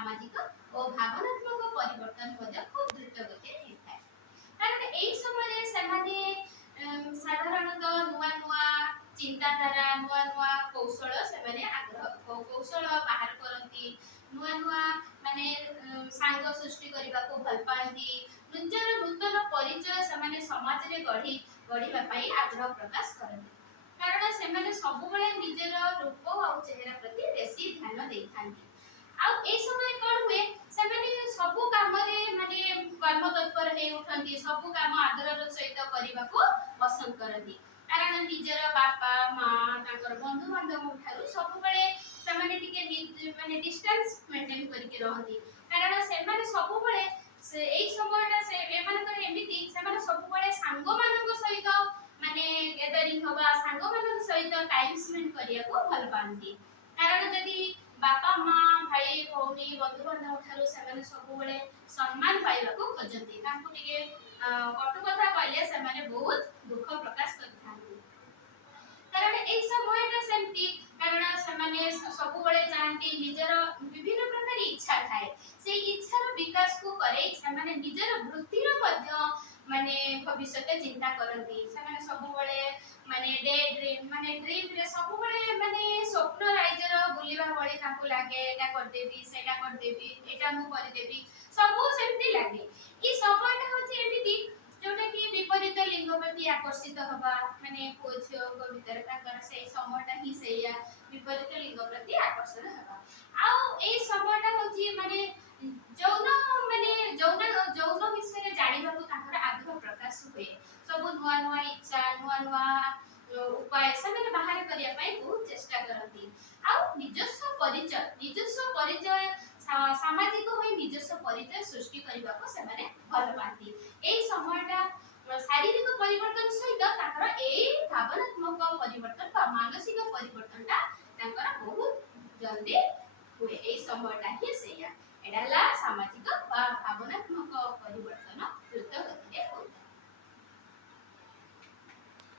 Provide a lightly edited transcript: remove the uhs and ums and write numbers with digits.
सामाजिक और भावनात्मक परिवर्तन खूब द्रुत गति होता है कारण एई समय से माने साधारणतः नुआ नुआ चिंताधारा नुआ नुआ कौशल से आग्रह कौशल बाहर करती नुआ नुआ माने सांग सृष्टि करने को भल पाती निजर नूतन परिचय से समाज में गढ़ा आग्रह प्रकाश करती कारण से सब निजर रूप और चेहरा प्रति बेसी ध्यान देता ए समय कौन हुए से सब काम माने कर्म तत्पर हो उठती सब काम आदर सहित करने को पसंद करती कारण निजर बापा माँ बंधु बांधव ठारू सब माने डिस्टेंस मेंटेन करके रहती कारण से सब एई समयटा से एमानकर एमिति से सब सांग मानक सहित माने गैदरिंग होबा सांग मानक सहित टाइम स्पेंड करिया को भल पाती कारण जदी बापा माँ भाई भौणी बंधु बांधव ठारू से सब सम्मान पाइबा को खोजती तांको टिके कटु कथा कहले से बहुत दुख प्रकाश करथांती कारण ए समयटा सेमती कारण से सब चाहती निजर विभिन्न प्रकार इच्छा थाए से इच्छार विकास को करे से निजर वृत्तिर मध्य माने भविष्य चिंता करती से सब माने डे ड्रीम माने ड्रीम रे सब माने स्वप्न राइजर बुलिबा बळे ताको लागे एटा कर देबी सेटा कर देबी एटा मु कर देबी सब सेमती लागे ई सबटा होची एमिति जोटा कि विपरीत लिंग प्रति आकर्षित हवा माने पुओ को भीतर ताकर से समयटा ही सेया विपरीत लिंग प्रति आकर्षण हवा आ ए समयटा होची माने जौन विषय जानिबा को ताकर आग्रह प्रकाश हुए सब नुआ नुआ इच्छा नुआ नुआ उपाय से बाहर करिया पाई बहुत चेष्टा करती आ निजस्व परिचय सामाजिक होई निजस्व परिचय सृष्टि करबा को से माने भल पाती एई समयटा शारीरिक परिवर्तन सहित ताकर एई भावनात्मक परिवर्तन बा मानसिक परिवर्तनटा ताकर बहुत जल्दी हुए एई समयटा ही सेया एडाला सामाजिक बा भावनात्मक परिवर्तन द्रुत गतिरे